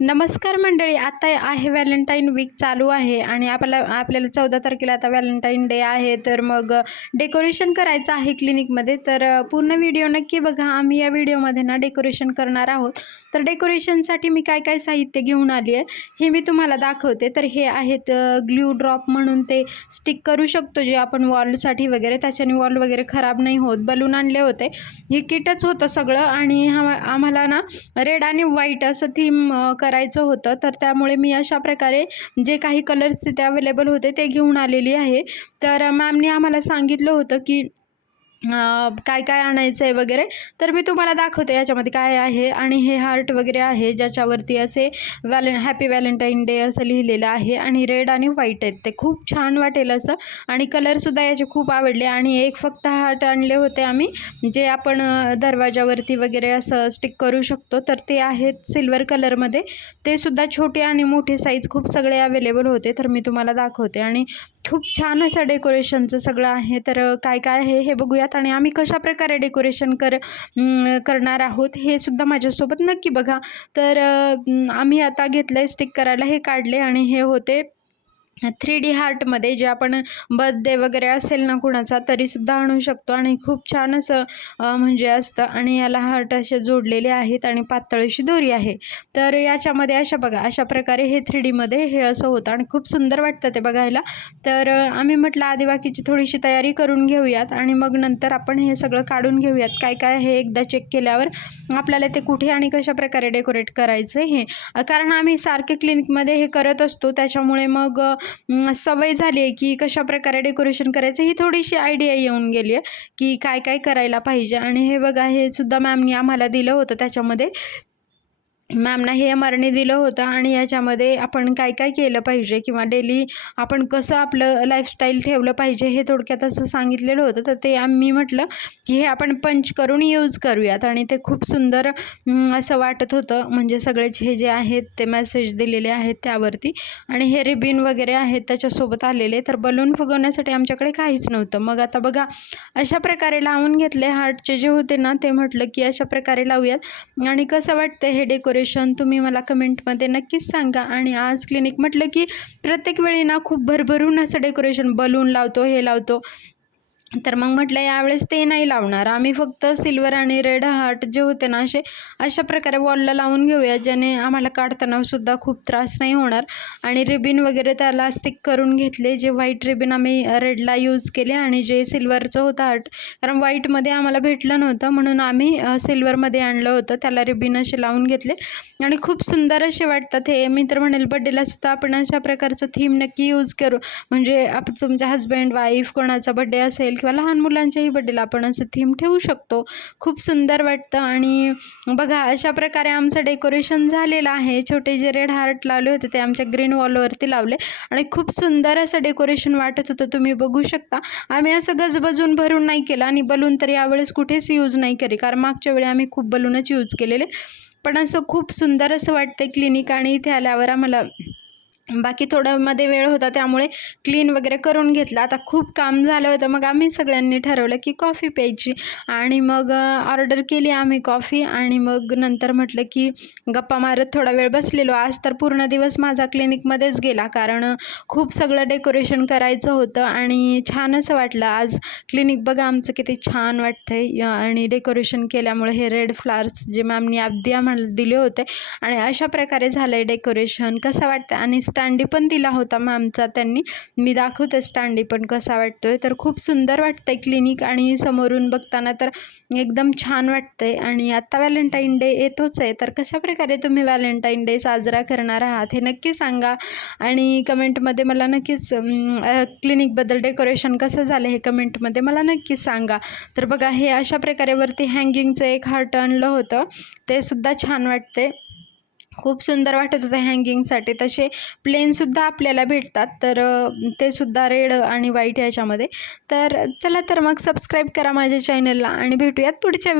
नमस्कार मंडळी, आता आहे व्हॅलेंटाईन वीक चालू आहे आणि आपल्याला 14 तारखेला आता व्हॅलेंटाईन डे आहे. तर मग डेकोरेशन करायचं आहे क्लिनिकमध्ये. तर पूर्ण व्हिडिओ नक्की बघा. आम्ही या व्हिडिओमध्ये ना डेकोरेशन करणार आहोत. तर डेकोरेशनसाठी मी काय काय साहित्य घेऊन आली आहे हे मी तुम्हाला दाखवते. तर हे आहेत ग्लू ड्रॉप म्हणून ते स्टिक करू शकतो जे आपण वॉलसाठी वगैरे, त्याच्याने वॉल वगैरे खराब नाही होत. बलून आणले होते, हे किटच होतं सगळं आणि आम्हाला ना रेड आणि व्हाईट असं थीम करायचं होतं. तर त्यामुळे मी अशा प्रकारे जे काही कलर्स तिथे अवेलेबल होते ते घेऊन आलेली आहे. तर मॅमने आम्हाला सांगितलं होतं की काय काय आणायचं आहे वगैरे. तर मी तुम्हाला दाखवते याच्यामध्ये काय आहे. आणि हे हार्ट वगैरे आहे ज्याच्यावरती असे हॅपी व्हॅलेंटाईन डे असं लिहिलेलं आहे आणि रेड आणि व्हाईट आहेत. ते खूप छान वाटेल असं आणि कलरसुद्धा याचे खूप आवडले. आणि एक फक्त हार्ट आणले होते आम्ही जे आपण दरवाजावरती वगैरे असं स्टिक करू शकतो. तर ते आहेत सिल्वर कलरमध्ये. ते सुद्धा छोटे आणि मोठे साईज खूप सगळे अवेलेबल होते. तर मी तुम्हाला दाखवते आणि खूप छान असं डेकोरेशनचं सगळं आहे. तर काय काय आहे हे बघूयात आणि आम्ही कशा प्रकारे डेकोरेशन करणार आहोत हे सुद्धा माझ्यासोबत नक्की बघा. तर आम्ही आता घेतलं आहे स्टिक करायला. हे काढले आणि हे होते 3D हार्टमध्ये जे आपण बर्थडे वगैरे असेल ना कुणाचा तरीसुद्धा आणू शकतो आणि खूप छान असं म्हणजे असतं. आणि याला हार्ट असे जोडलेले आहेत आणि पातळ अशी दोरी आहे. तर याच्यामध्ये अशा बघा अशा प्रकारे हे 3Dमध्ये हे असं होतं आणि खूप सुंदर वाटतं ते बघायला. तर आम्ही म्हटलं आधी बाकीची थोडीशी तयारी करून घेऊयात आणि मग नंतर आपण हे सगळं काढून घेऊयात. काय काय हे एकदा चेक केल्यावर आपल्याला ते कुठे आणि कशा प्रकारे डेकोरेट करायचं हे, कारण आम्ही सारखे क्लिनिकमध्ये हे करत असतो त्याच्यामुळे मग सवय झाली आहे की कशा प्रकारे डेकोरेशन करायचं ही थोडीशी आयडिया येऊन गेली आहे की काय काय करायला पाहिजे. आणि हे बघा हे सुद्धा मॅमनी आम्हाला दिलं होतं. त्याच्यामध्ये मॅमना हे एम-आरने दिलं होतं आणि याच्यामध्ये आपण काय काय केलं पाहिजे किंवा डेली आपण कसं आपलं लाईफस्टाईल ठेवलं पाहिजे हे थोडक्यात असं सांगितलेलं होतं. तर ते आम्ही म्हटलं की हे आपण पंच करून यूज करूयात आणि ते खूप सुंदर असं वाटत होतं. म्हणजे सगळेच हे जे आहेत ते मेसेज दिलेले आहेत त्यावरती आणि हे रिबिन वगैरे आहेत त्याच्यासोबत आलेले. तर बलून फुगवण्यासाठी आमच्याकडे काहीच नव्हतं. मग आता बघा अशा प्रकारे लावून घेतले. हार्टचे जे होते ना ते म्हटलं की अशा प्रकारे लावूयात आणि कसं वाटतं हे डेकोरेशन तुम्ही मला कमेंटमध्ये नक्कीच सांगा. आणि आज क्लिनिक म्हटलं की प्रत्येक वेळी ना खूप भरभरून असं डेकोरेशन बलून लावतो हे लावतो. तर मग म्हटलं यावेळेस ते नाही लावणार. आम्ही फक्त सिल्वर आणि रेड हार्ट जे होते ना अशा प्रकारे वॉलला लावून घेऊया ज्याने आम्हाला काढताना सुद्धा खूप त्रास नाही होणार. आणि रिबिन वगैरे त्याला स्टिक करून घेतले. जे व्हाईट रिबिन आम्ही रेडला यूज केले आणि जे सिल्वरचं होतं हार्ट, कारण व्हाईटमध्ये आम्हाला भेटलं नव्हतं म्हणून आम्ही सिल्वरमध्ये आणलं होतं. त्याला रिबिन असे लावून घेतले आणि खूप सुंदर असे वाटतात हे. मी तर म्हणेल बड्डेला सुद्धा आपण अशा प्रकारचं थीम नक्की यूज करू. म्हणजे आपण तुमच्या हजबंड वाईफ कोणाचा बड्डे असेल किंवा लहान मुलांच्याही बड्डेला आपण असं थीम ठेवू शकतो. खूप सुंदर वाटतं. आणि बघा अशा प्रकारे आमचं डेकोरेशन झालेलं आहे. छोटे जे रेड हार्ट लावले होते ते आमच्या ग्रीन वॉलवरती लावले आणि खूप सुंदर असं डेकोरेशन वाटत होतं. तुम्ही बघू शकता. आम्ही असं गजबजून भरून नाही केलं आणि बलून तर यावेळेस कुठेच यूज नाही केले कारण मागच्या वेळी आम्ही खूप बलूनच यूज केलेले. पण असं खूप सुंदर असं वाटतं क्लिनिक. आणि इथे आल्यावर आम्हाला बाकी थोडं मध्ये वेळ होता त्यामुळे क्लीन वगैरे करून घेतलं. आता खूप काम झालं होतं मग आम्ही सगळ्यांनी ठरवलं की कॉफी प्यायची आणि मग ऑर्डर केली आम्ही कॉफी. आणि मग नंतर म्हटलं की गप्पा मारत थोडा वेळ बसलेलो. आज तर पूर्ण दिवस माझा क्लिनिकमध्येच गेला कारण खूप सगळं डेकोरेशन करायचं होतं आणि छान असं वाटलं. आज क्लिनिक बघा आमचं किती छान वाटतंय आणि डेकोरेशन केल्यामुळे हे रेड फ्लावर्स जे मॅमनी अगदी आम्हाला दिले होते आणि अशा प्रकारे झालं आहे डेकोरेशन. कसं वाटतं. आणि स्टँडी पण दिला होता मॅमचा त्यांनी. मी दाखवते स्टँडी पण कसा वाटतोय. तर खूप सुंदर वाटतंय क्लिनिक आणि समोरून बघताना तर एकदम छान वाटतंय. आणि आत्ता व्हॅलेंटाईन डे येतोच आहे. तर कशा प्रकारे तुम्ही व्हॅलेंटाईन डे साजरा करणार आहात हे नक्की सांगा आणि कमेंटमध्ये मला नक्कीच क्लिनिकबद्दल डेकोरेशन कसं झालं हे कमेंटमध्ये मला नक्कीच सांगा. तर बघा हे अशा प्रकारे वरती हँगिंगचं एक हार्ट आणलं होतं ते सुद्धा छान वाटते. खूप सुंदर वाटत होतं हँगिंगसाठी. तसे प्लेनसुद्धा आपल्याला भेटतात तर ते सुद्धा रेड आणि व्हाईट ह्याच्यामध्ये. तर चला तर मग सबस्क्राईब करा माझ्या चॅनलला आणि भेटूयात पुढच्या